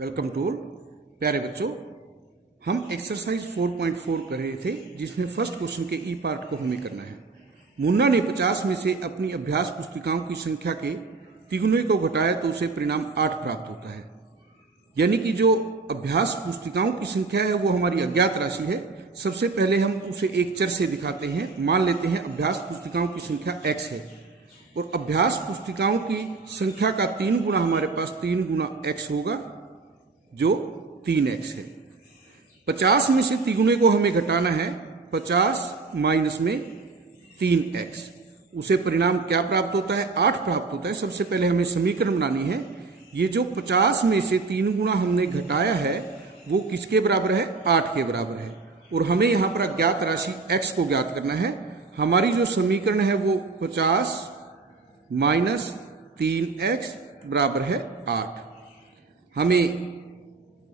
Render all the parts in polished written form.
Welcome to all. प्यारे बच्चों, हम एक्सरसाइज 4.4 कर रहे थे जिसमें फर्स्ट क्वेश्चन के ई पार्ट को हमें करना है। मुन्ना ने 50 में से अपनी अभ्यास पुस्तिकाओं की संख्या के तिगुने को घटाया तो उसे परिणाम 8 प्राप्त होता है। यानी कि जो अभ्यास पुस्तिकाओं की संख्या है वो हमारी अज्ञात राशि है। सबसे पहले हम उसे एक चर से दिखाते हैं। मान लेते हैं अभ्यास पुस्तिकाओं की संख्या x है और अभ्यास पुस्तिकाओं की संख्या का 3 गुना हमारे पास 3 गुना x होगा जो 3x है। 50 में से तिगुने को हमें घटाना है। 50 माइनस में 3x, उसे परिणाम क्या प्राप्त होता है? 8 प्राप्त होता है। सबसे पहले हमें समीकरण बनानी है। ये जो 50 में से 3 गुना हमने घटाया है वो किसके बराबर है? 8 के बराबर है। और हमें यहां पर अज्ञात राशि x को ज्ञात करना है। हमारी जो समीकरण है वो 50 माइनस 3x बराबर है 8। हमें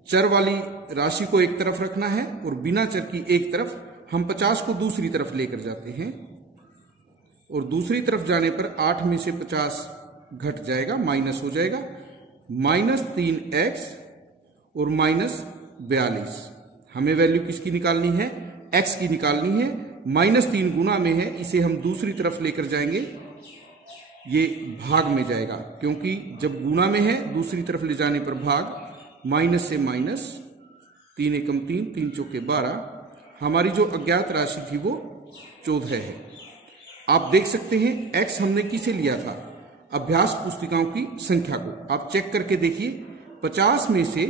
चर वाली राशि को एक तरफ रखना है और बिना चर की एक तरफ हम 50 को दूसरी तरफ लेकर जाते हैं और दूसरी तरफ जाने पर 8 में से 50 घट जाएगा, माइनस हो जाएगा। माइनस 3x और माइनस 42। हमें वैल्यू किसकी निकालनी है? x की निकालनी है। माइनस 3 गुना में है, इसे हम दूसरी तरफ लेकर जाएंगे, ये भाग में जाएगा क्योंकि जब गुना में है दूसरी तरफ ले जाने पर भाग। माइनस से माइनस, 3 एकम 3, 3 चौके 12। हमारी जो अज्ञात राशि थी वो 14 है। आप देख सकते हैं x हमने किसे लिया था? अभ्यास पुस्तिकाओं की संख्या को। आप चेक करके देखिए, 50 में से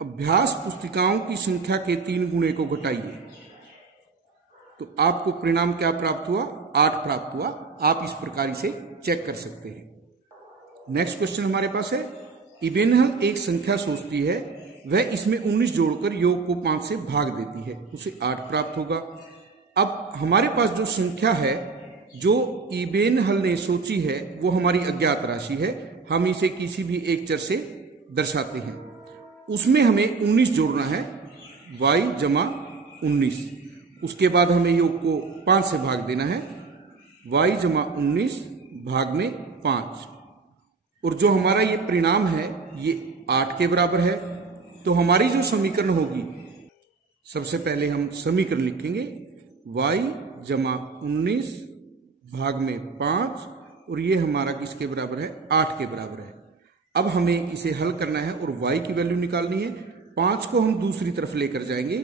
अभ्यास पुस्तिकाओं की संख्या के 3 गुणे को घटाइए तो आपको परिणाम क्या प्राप्त हुआ? 8 प्राप्त हुआ। आप इस प्रकार इसे चेक कर सकते हैं। नेक्स्ट क्वेश्चन हमारे पास है, इबेनहल एक संख्या सोचती है, वह इसमें 19 जोड़कर योग को 5 से भाग देती है, उसे 8 प्राप्त होगा। अब हमारे पास जो संख्या है जो इबेनहल ने सोची है वो हमारी अज्ञात राशि है। हम इसे किसी भी एक चर से दर्शाते हैं। उसमें हमें 19 जोड़ना है, y जमा 19। उसके बाद हमें योग को 5 से भाग देना है, y जमा 19 भाग में 5। और जो हमारा ये परिणाम है ये 8 के बराबर है। तो हमारी जो समीकरण होगी, सबसे पहले हम समीकरण लिखेंगे, y जमा 19 भाग में 5 और ये हमारा किसके बराबर है? 8 के बराबर है। अब हमें इसे हल करना है और y की वैल्यू निकालनी है। 5 को हम दूसरी तरफ लेकर जाएंगे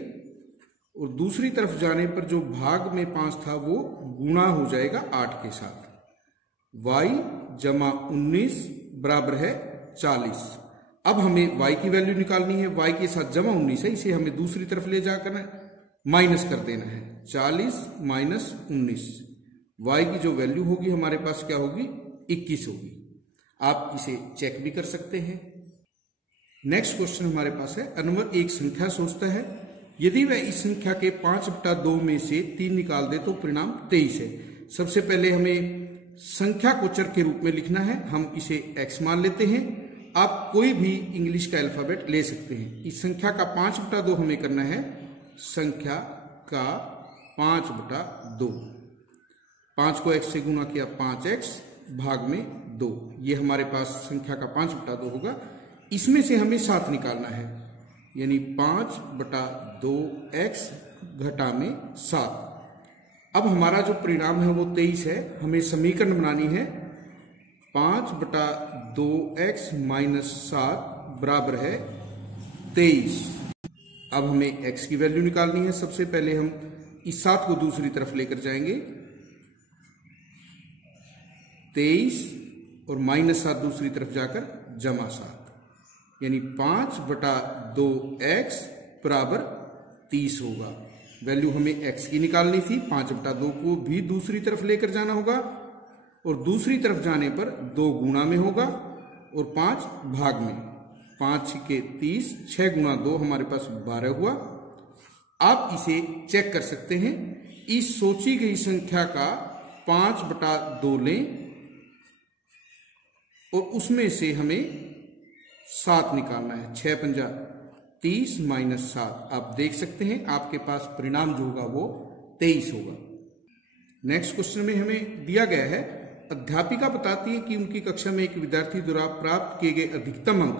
और दूसरी तरफ जाने पर जो भाग में 5 था वो गुणा हो जाएगा 8 के साथ। y जमा 19 बराबर है 40। अब हमें y की वैल्यू निकालनी है। y के साथ जमा 19 है, इसे हमें दूसरी तरफ ले जाकर माइनस कर देना है। 40 माइनस 19, y की जो वैल्यू होगी हमारे पास क्या होगी? 21 होगी। आप इसे चेक भी कर सकते हैं। नेक्स्ट क्वेश्चन हमारे पास है, अनवर एक संख्या सोचता है, यदि वह इस संख्या के 5/2 में से 3 निकाल दे तो परिणाम 23 है। सबसे पहले हमें संख्या को चर के रूप में लिखना है। हम इसे x मान लेते हैं। आप कोई भी इंग्लिश का अल्फाबेट ले सकते हैं। इस संख्या का 5/2 हमें करना है। संख्या का 5/2, 5 को x से गुना किया 5x भाग में 2। ये हमारे पास संख्या का 5/2 होगा। इसमें से हमें 7 निकालना है, यानी 5/2x घटा में 7। अब हमारा जो परिणाम है वो 23 है। हमें समीकरण बनानी है। 5/2x माइनस 7 बराबर है 23। अब हमें x की वैल्यू निकालनी है। सबसे पहले हम इस 7 को दूसरी तरफ लेकर जाएंगे, 23 और माइनस 7 दूसरी तरफ जाकर जमा 7, यानी 5/2x बराबर 30 होगा। वैल्यू हमें x की निकालनी थी। 5/2 को भी दूसरी तरफ लेकर जाना होगा और दूसरी तरफ जाने पर 2 गुना में होगा और 5 भाग में। 5 के 30, 6 गुना 2 हमारे पास 12 हुआ। आप इसे चेक कर सकते हैं। इस सोची गई संख्या का 5/2 लें और उसमें से हमें 7 निकालना है। 6 पंजा 30 माइनस 7। आप देख सकते हैं आपके पास परिणाम जो होगा वो 23 होगा। नेक्स्ट क्वेश्चन में हमें दिया गया है, अध्यापिका बताती है कि उनकी कक्षा में एक विद्यार्थी द्वारा प्राप्त किए गए अधिकतम अंक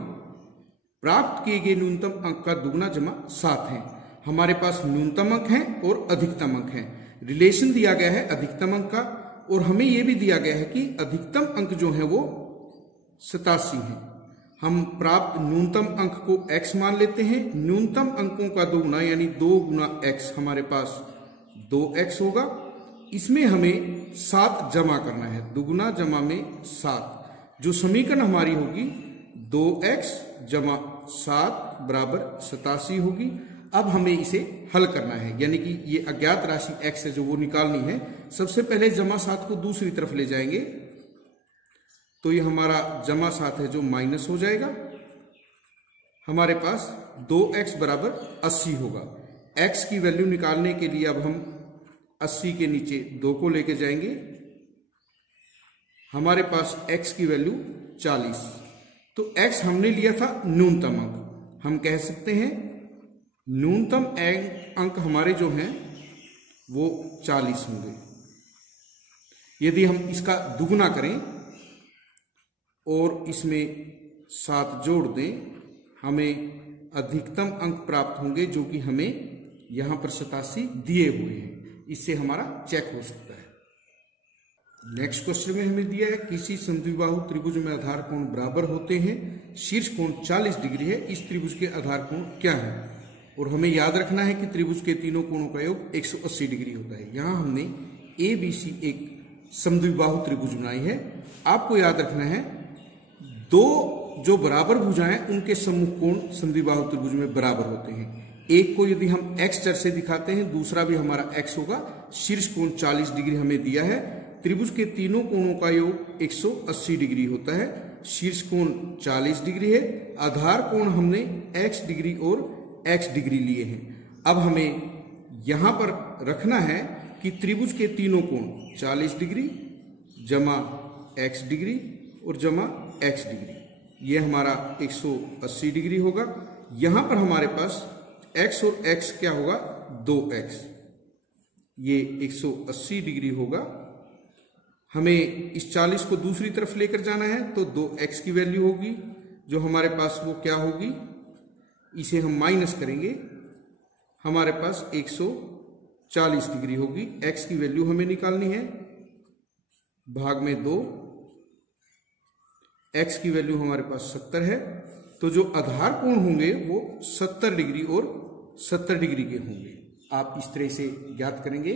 प्राप्त किए गए न्यूनतम अंक का दुगना जमा 7 है। हमारे पास न्यूनतम अंक है और अधिकतम अंक है। रिलेशन दिया गया है अधिकतम अंक का, और हमें यह भी दिया गया है कि अधिकतम अंक जो है वो 87 है। हम प्राप्त न्यूनतम अंक को x मान लेते हैं। न्यूनतम अंकों का दोगुना यानी 2 गुना x, हमारे पास 2x होगा। इसमें हमें 7 जमा करना है, दुगुना जमा में 7। जो समीकरण हमारी होगी 2x जमा 7 बराबर 87 होगी। अब हमें इसे हल करना है, यानी कि ये अज्ञात राशि x है जो वो निकालनी है। सबसे पहले जमा 7 को दूसरी तरफ ले जाएंगे तो ये हमारा जमा 7 है जो माइनस हो जाएगा। हमारे पास 2x बराबर 80 होगा। x की वैल्यू निकालने के लिए अब हम 80 के नीचे 2 को लेके जाएंगे। हमारे पास x की वैल्यू 40। तो x हमने लिया था न्यूनतम अंक, हम कह सकते हैं न्यूनतम अंक हमारे जो हैं वो 40 होंगे। यदि हम इसका दुगुना करें और इसमें 7 जोड़ दें, हमें अधिकतम अंक प्राप्त होंगे जो कि हमें यहां पर 87 दिए हुए हैं। इससे हमारा चेक हो सकता है। नेक्स्ट क्वेश्चन में हमें दिया है किसी समद्विबाहु त्रिभुज में आधार कोण बराबर होते हैं, शीर्ष कोण 40 डिग्री है, इस त्रिभुज के आधार कोण क्या है। और हमें याद रखना है कि त्रिभुज के तीनों कोणों का योग 180 डिग्री होता है। यहां हमने ABC एक समद्विबाहु त्रिभुज बनाई है। आपको याद रखना है दो जो बराबर भुजाएं उनके सम्मुख कोण समद्विबाहु त्रिभुज में बराबर होते हैं। एक को यदि हम x चर से दिखाते हैं, दूसरा भी हमारा x होगा। शीर्ष कोण 40 डिग्री हमें दिया है। त्रिभुज के तीनों कोणों का योग 180 डिग्री होता है। शीर्ष कोण 40 डिग्री है। आधार कोण हमने x डिग्री और x डिग्री लिए हैं। अब हमें यहां पर रखना है कि त्रिभुज के तीनों कोण 40 डिग्री जमा x डिग्री और जमा x डिग्री, ये हमारा 180 डिग्री होगा। यहां पर हमारे पास x और x क्या होगा 2x, ये 180 डिग्री होगा। हमें इस 40 को दूसरी तरफ लेकर जाना है तो 2x की वैल्यू होगी जो हमारे पास वो क्या होगी, इसे हम माइनस करेंगे, हमारे पास 140 डिग्री होगी। x की वैल्यू हमें निकालनी है, भाग में 2, x की वैल्यू हमारे पास 70 है। तो जो आधार कोण होंगे वो 70 डिग्री और 70 डिग्री के होंगे। आप इस तरह से ज्ञात करेंगे।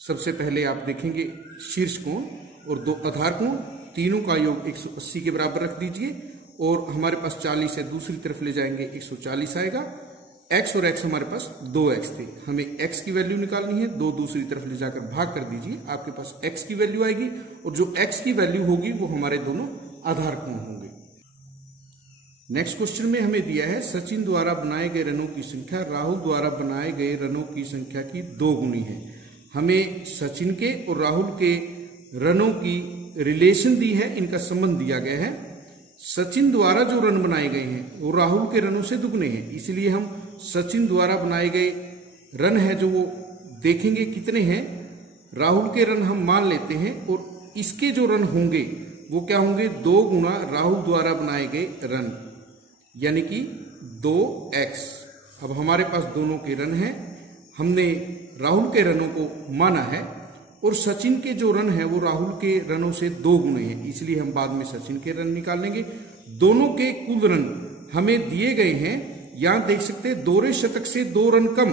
सबसे पहले आप देखेंगे शीर्ष कोण और दो आधार कोण, तीनों का योग 180 के बराबर रख दीजिए और हमारे पास 40 है, दूसरी तरफ ले जाएंगे 140 आएगा। x और x हमारे पास 2x थे, हमें x की वैल्यू निकालनी है, 2 दूसरी तरफ ले जाकर भाग कर दीजिए, आपके पास x की वैल्यू आएगी और जो x की वैल्यू होगी वो हमारे दोनों आधार कोण होंगे। नेक्स्ट क्वेश्चन में हमें दिया है सचिन द्वारा बनाए गए रनों की संख्या राहुल द्वारा बनाए गए रनों की संख्या की 2 गुनी है। हमें सचिन के और राहुल के रनों की रिलेशन दी है, इनका संबंध दिया गया है। सचिन द्वारा जो रन बनाए गए हैं वो राहुल के रनों से दुगने हैं, इसलिए हम सचिन द्वारा बनाए गए रन है जो वो देखेंगे कितने हैं। राहुल के रन हम मान लेते हैं और इसके जो रन होंगे वो क्या होंगे 2 गुना राहुल द्वारा बनाए गए रन, यानी कि 2x। अब हमारे पास दोनों के रन हैं, हमने राहुल के रनों को माना है और सचिन के जो रन है वो राहुल के रनों से 2 गुने हैं, इसलिए हम बाद में सचिन के रन निकालेंगे। दोनों के कुल रन हमें दिए गए हैं, यहां देख सकते हैं दोहरे शतक से 2 रन कम,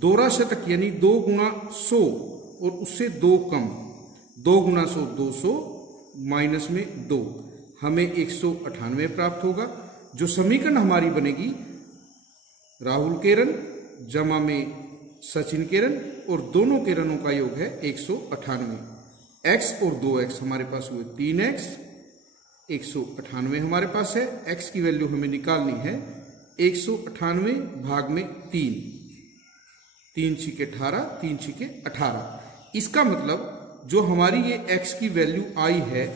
दोहरा शतक यानी 2 गुना 100 और उससे 2 कम, 2 गुना 100 200 माइनस में 2, हमें 198 प्राप्त होगा। जो समीकरण हमारी बनेगी राहुल के रन जमा में सचिन के रन और दोनों के रनों का योग है 198। x और 2x हमारे पास हुए 3x, 198 हमारे पास है। x की वैल्यू हमें निकालनी है 198 भाग में 3, 3 छिके 18, 3 छिके 18। इसका मतलब जो हमारी ये x की वैल्यू आई है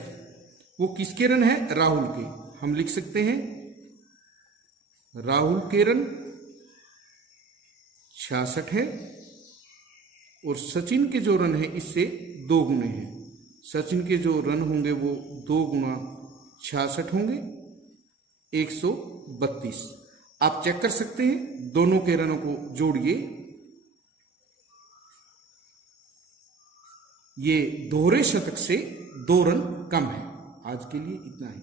वो किसके रन है, राहुल के। हम लिख सकते हैं राहुल के रन 66 है और सचिन के जो रन है इससे 2 गुने हैं। सचिन के जो रन होंगे वो 2 गुना 66 होंगे 132। आप चेक कर सकते हैं, दोनों के रनों को जोड़िए। ये दोहरे शतक से 2 रन कम है। आज के लिए इतना ही।